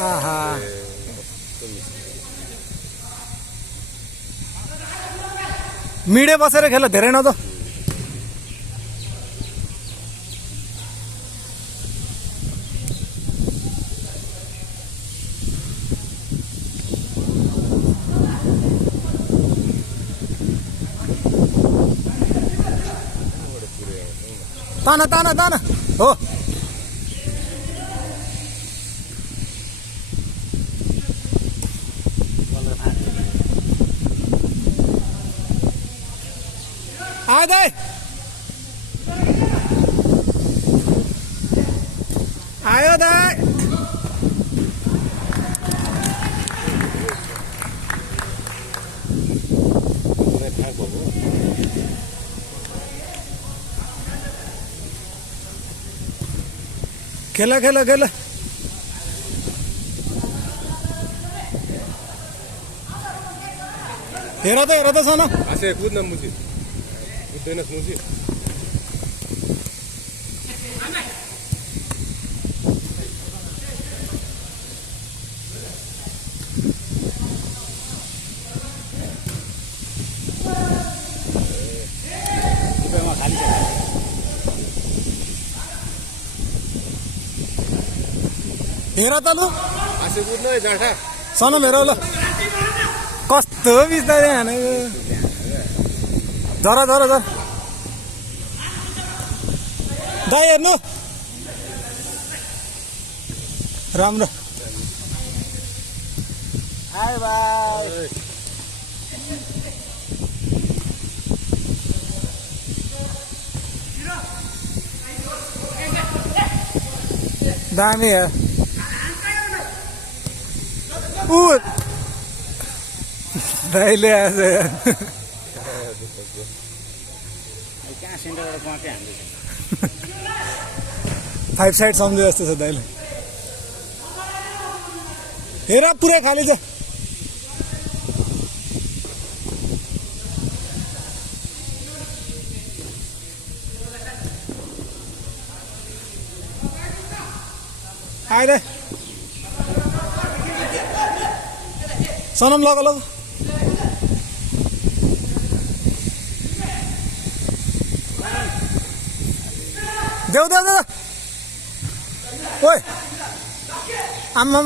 आहा midday बसेर खेल धेरै न त ताना ताना ताना हो आयो दाइ आयो दाइ खेल खेल खेल हेर त सन कुद्न मुसी कुद्दैनस् मुसी हेर त लु आसे कुद्न है जाँठा सनम हेर ल कस्तो बिस्तारै हानेको झर झर झर दाइ हेर्नु राम्रो आयो भाइ दामी है दाइले आएछ फाइभ साइड सम्झे जस्तो छ दाइले हेर पुरै खाली छ आइले सनम लग लग देऊ देऊ देऊ ओइ आम्मा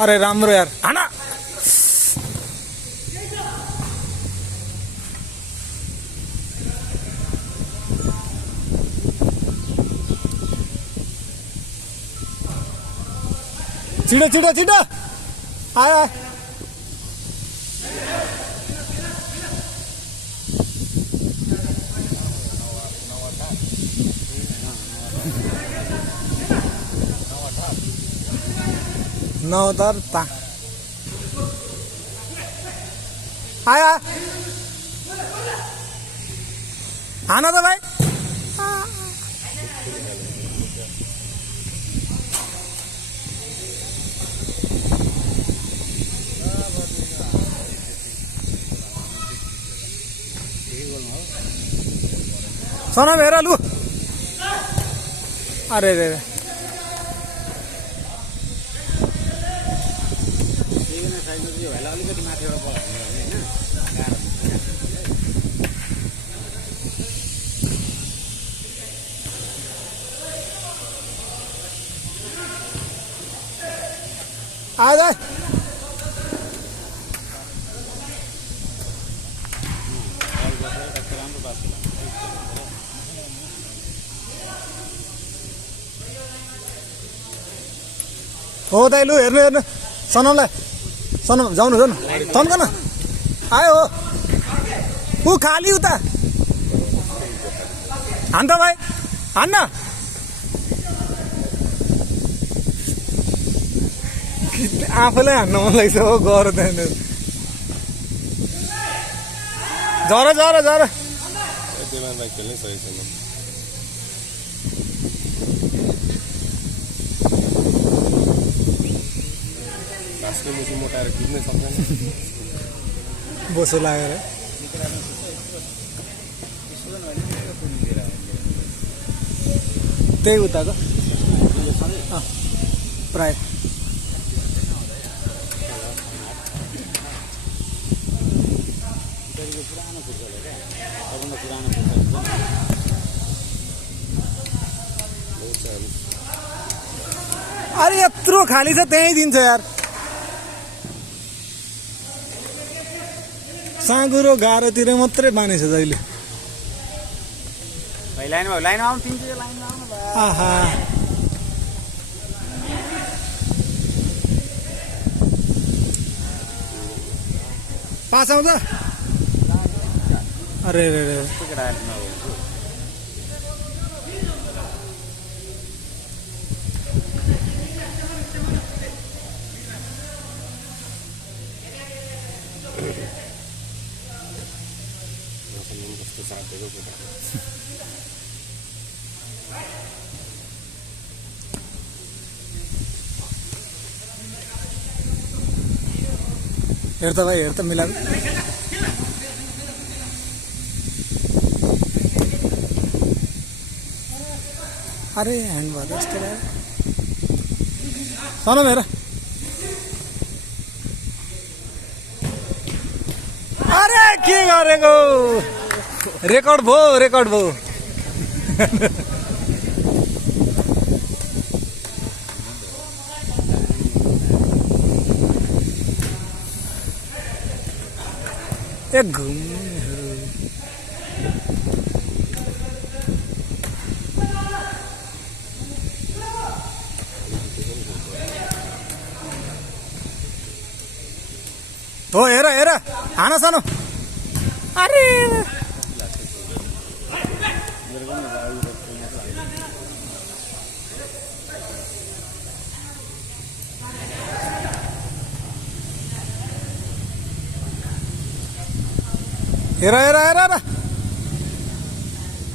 अरे राम्रो यार हाना छिटो छिटो छिटो आयो आयो नौतर ता आयो हाना त भाइ सनम हेर लु अरे रे आ जाए हो दाइ लु हेर्नु हेर्नु सनमलाई सनम जाउनु जाउनु तन्कन आयो हो ऊ खाली उता हान त भाइ हान्न आफूलाई हान्न मन लाग्छ हो गर त्यहाँनिर झर झर झर खेल्नै सकेको छैन बाँसको मुसी मोटाएर कुद्नै सक्दैन बोसो लागेर त्यही उताको प्राय अरे यत्रो खाली छ त्यहीँ दिन्छ यार साँगुरो गाह्रोतिर मात्रै मानिस जहिले लाइनमा आउनु तिनजना लाइनमा आउनु भयो आहा पास आउँछ अरे रे रे कस्तो साथेको कुरा हेर त भाइ हेर त मिलाएको अरे ह्यान्ड भयो जस्तो लाग्यो सनम हेर अरे के गरेको रेकर्ड भयो ए घुम हो हेर हाना सानो अरे हेर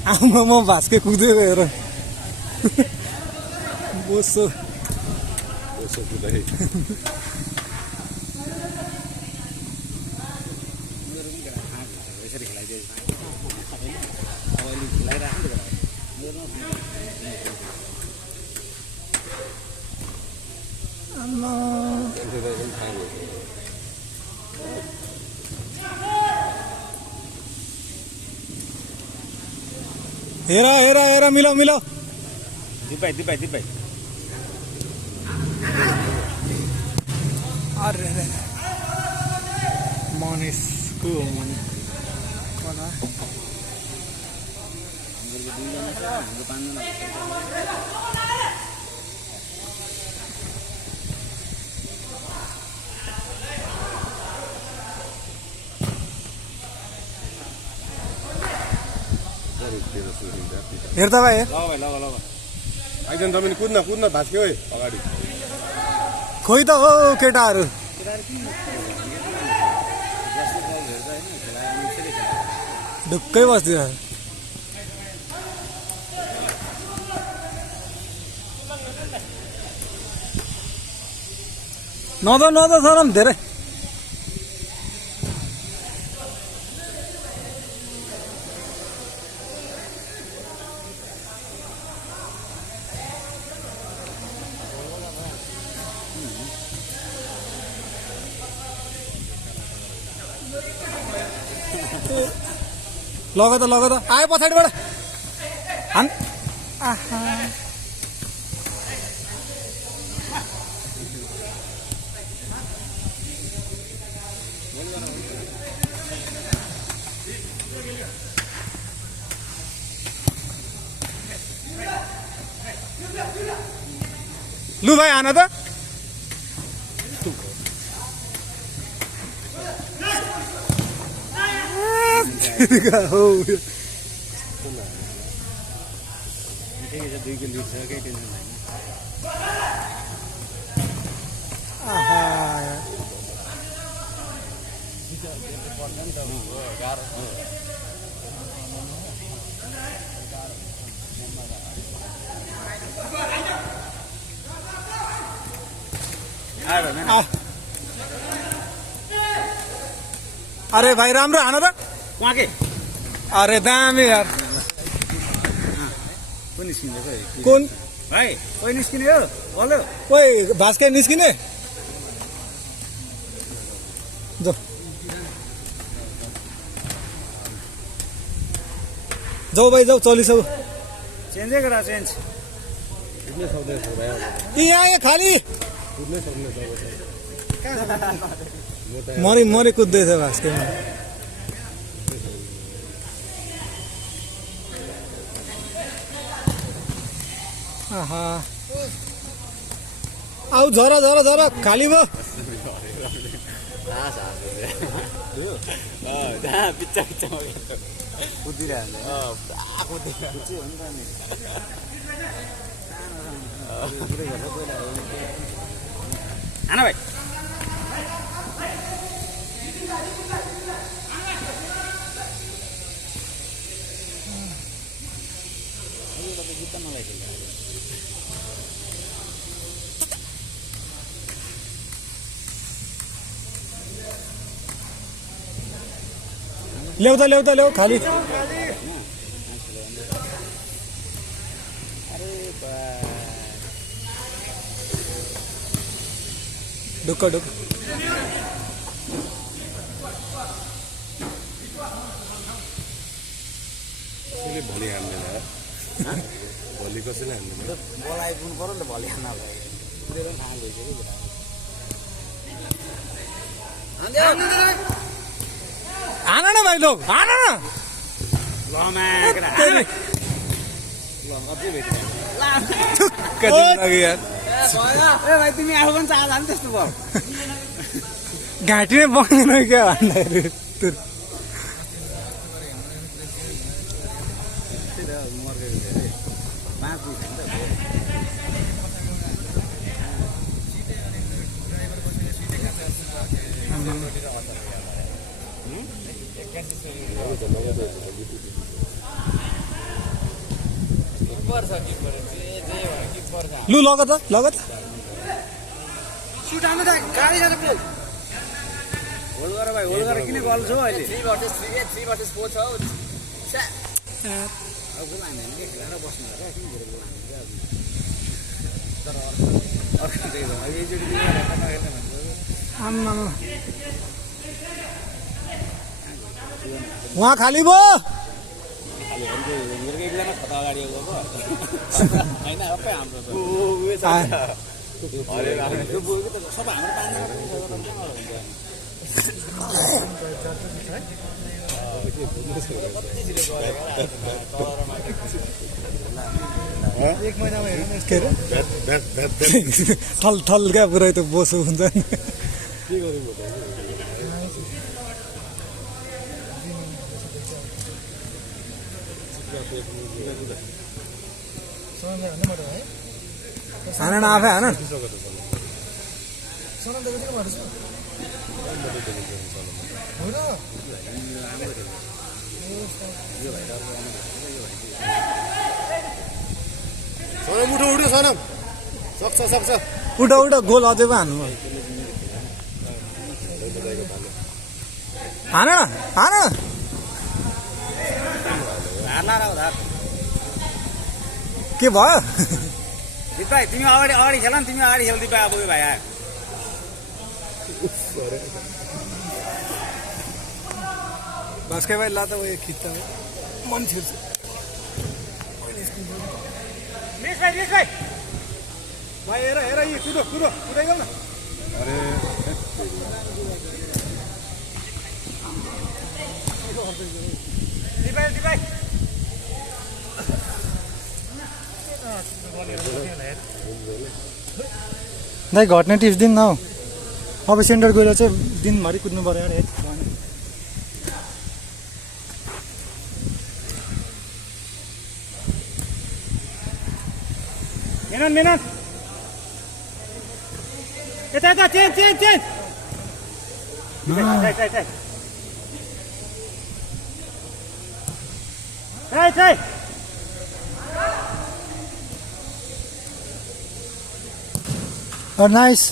आमा म भास्के कुदेको हेर बोसो कुदाइ हेर मिलाऊ दिपाई अरे मनिसको कला हेर त भाइ ल आइजन तपाईँ कुद्न भास्क्यो है अगाडि खोइ त हो केटाहरू ढुक्कै बस्दिन नद सनम धेरै लग त आयो पछाडिबाट हान आहा लु भाइ आना त हो अरे भाइ राम्रो हान र वहाँ के अरे दामी यार कोही निस्किँदैछ है कुन भाइ कोही निस्किने हो बोलो ओइ भास्के निस्किने जाऊ जाऊ भाइ जाऊ चलिसक्यो चेन्जै गरा चेन्ज कुद्नै सक्दैन भाइ यहाँ खाली कुद्नै सक्दैन मरि मरि कुद्दैछ भास्केमा आहा आऊ झर झर झर खाली भयो पिच्चा पिच्चा कुदिरहन्छ हान भाइ ल्याउ ल्याउ खाली ढुक्क ढुक्क कसैले भोलि हान्दैन भोलि कसैले हान्दैन बोलाइ पुग्नु पर्यो नि त भोलि खाना भाइ पुरै पनि खाना भइसक्यो हान न भाइ लोग हान न ए भाइ तिमी आफू पनि चाह जानु त्यस्तो भयो घाँटी नै बग्दैन क्या भन्दाखेरि लु लग त सुट हाल्नु त गाडी छ त होल गर भाइ होल गरेर किन गल्छ हौ अहिले 3 भर्सेस 3 भर्सेस 4 छ हौ अब गोल हान्दैन के खेलेर बस्नु होला किन धेरै गोल हान्दैन तर अर्को त्यही हो यो जोडी नखेल्ने भन्छ आम्मा वहाँ खाली भयो खाली मेरो एकजना खता अगाडि गएको हैन सबै हाम्रो त उयो छ अरे त्यो बोल्यो त सबै हाम्रो एक महिनामा हेर्नु के अरे थल थल क्या पुरै त बोसो हुन्छ नि के गर्नु हान न आफै हान सनम उठो उठो सनम सक्छ उठा उठा गोल अझै पो हान्नु हान न के भयो दिप भाइ तिमी अगाडि खेल न तिमी अगाडि खेल दिप भाइ अब भाइ भास्के भाइ ला त उयो खिच्छ मन छिर्छ भाइ हेर यी कुदै गयो न अरे दिप भाइ दाइ घट्ने टिप्स दिनु न हौ अब सेन्टर गएर चाहिँ दिनभरि कुद्नु पऱ्यो अरे मेहनत यता change Hey! Oh, nice.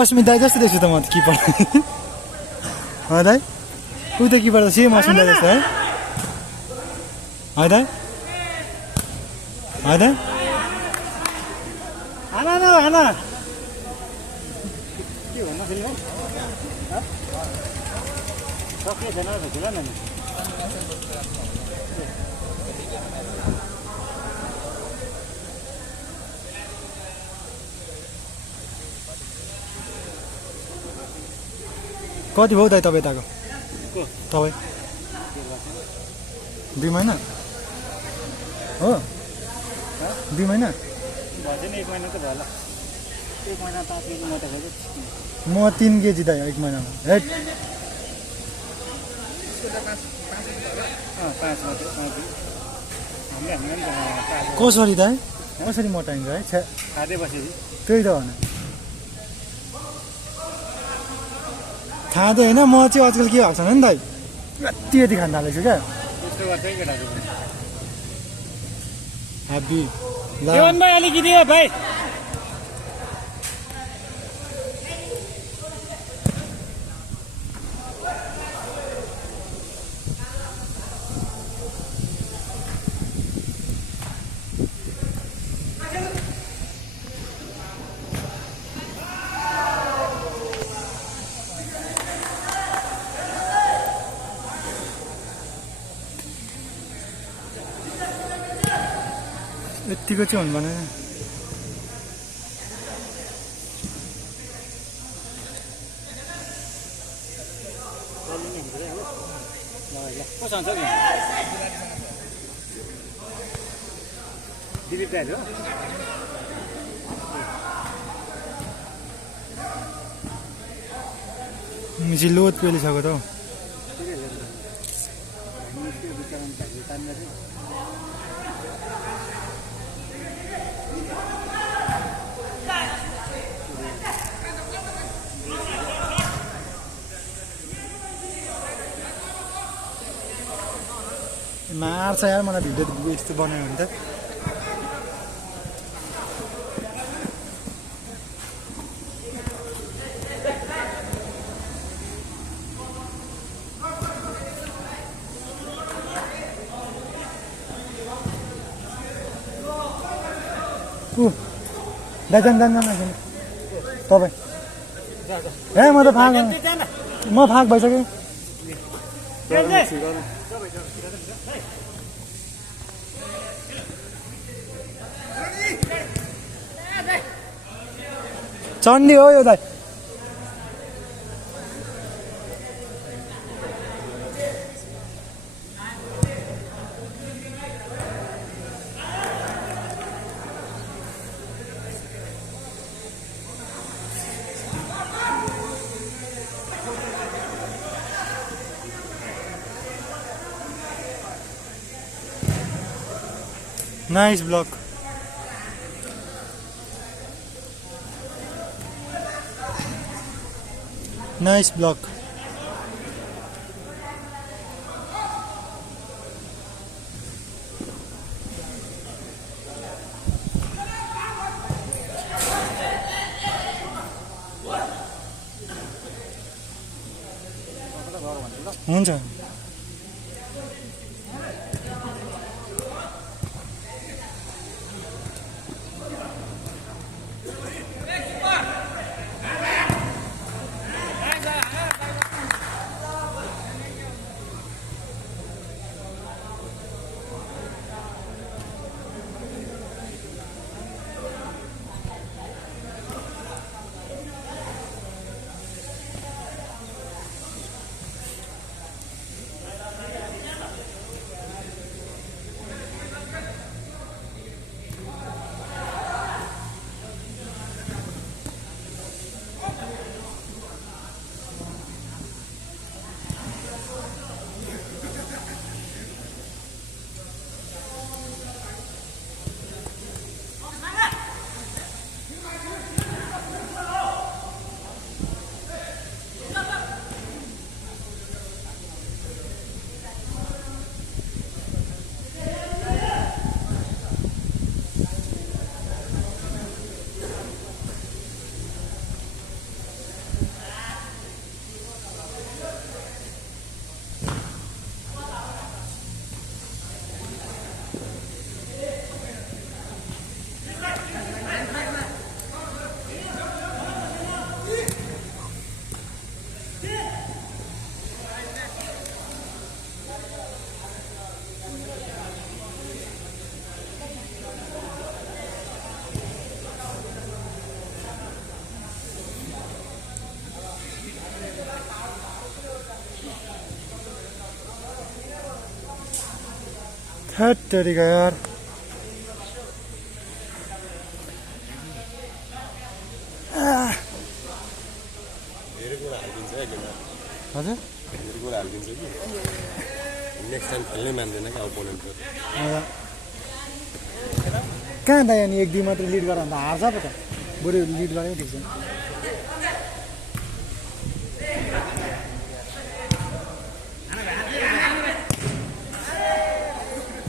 Asmit दाई जस्तो देख्छु त म त किपर है दाई उही त किपर त सेम अस्मित दाई जस्तो है दाई दाई हाना न हाना के भन्न फेरि सक्यो छैन खुला न कति भयो दाइ तपाईँ यताको तपाईँ 2 महिना हो 2 महिना भएन 1 महिना त भयो होला 1 महिना 5 केजी म त खाएको म 3 केजी दाइ 1 महिनामा हेट 5 मात्रै हामीले कसरी दाइ कसरी मोटाइन्छ है खाँदै बसेपछि त्यही त भन खाँदै होइन म चाहिँ आजकल के भएको छ भने दाइ यति खान थालेको छु क्या त्यस्तो गर्छ है केटाहरू ह्याप्पी ल जीवन भाइ अलिकति हो भाइ यतिको चाहिँ हुनु भएन कसो हुन्छ नि दिलीप दाइ हो मिसी लोत पेलिसक्यो त हौ मार्छ यार मलाई भिडियो यस्तो बनायो भने त जान तपाईँ ए म त फाँक म फाँक भइसकेँ चण्डी हो यो दाइ नाइस ब्लक नाइस ब्लक हुन्छ हट तेरिका यार धेरै कुरा हालिदिन्छ है केटा हजुर धेरै कुरा हालिदिन्छ कि नेक्स्ट टाइम खेल्नै मान्दैन क्या ओपोनेन्टको कहाँ त यहाँ 1-2 मात्रै लिड गर भन्दा हार्छ पो त बरु लिड गरेकै ठिक छ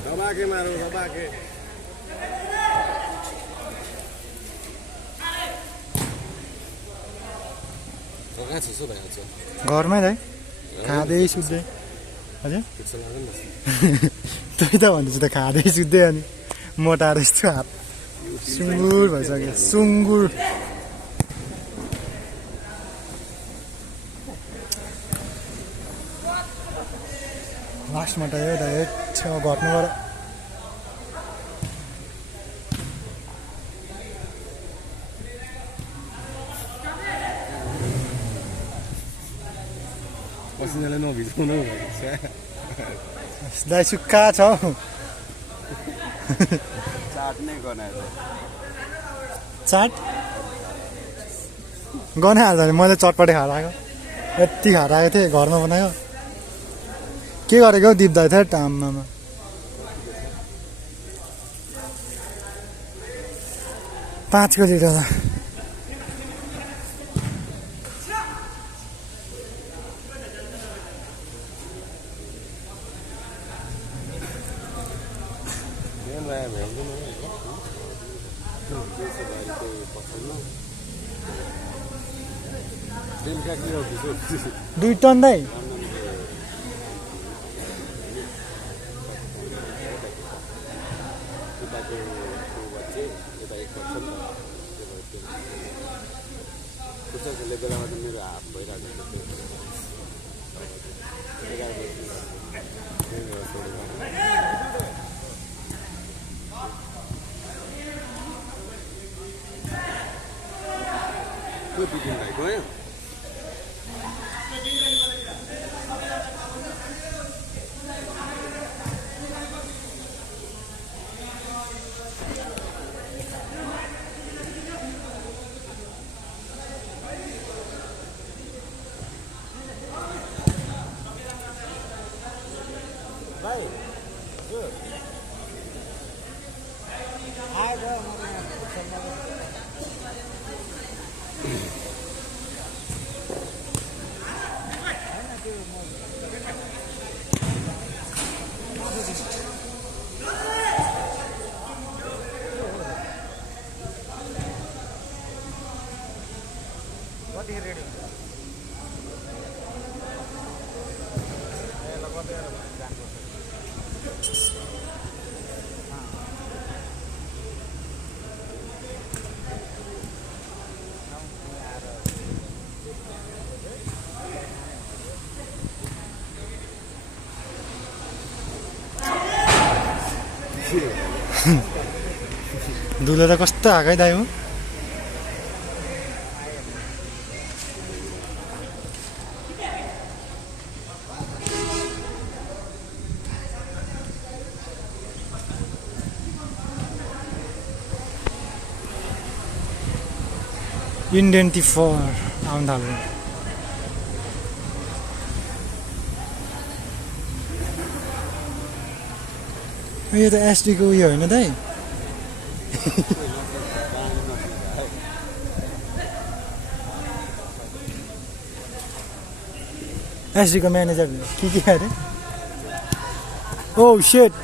दबाके मारौँ दबाके कहाँ छ भइहाल्छ घरमै है खाँदै सुत्दै हजुर ठिक छ लाग्दैन न त्यही त भन्दैछु त खाँदै सुत्दै अनि मोटाएर यस्तो हात सुँगुर भइसक्यो सुँगुर लास्टमा त यो त छेउमा घट्नु पऱ्यो पसिनाले नभिजाउनु दाइ सुक्खा छ हौ चाट नै गनाएर चाट गनाइहाल्छ भने मैले चटपटे खाएर आएको यति खाएर आएको थिएँ घरमा बनाएको के गरेको हौ दिप दाइ थियो टाममा 5 को लिटरमा दुई टन दाइ बेलामा त मेरो हात भइरहेको त्यो बिपिन भाइ गयो धुलो त कस्तो आएकै दाइ हो इन्डेन्टिफर आउनु थाल्यो यो त एसडीको उयो होइन दाइ एसडीको म्यानेजर के अरे ओ सेट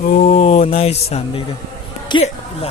ओ नाइस हामीले के ल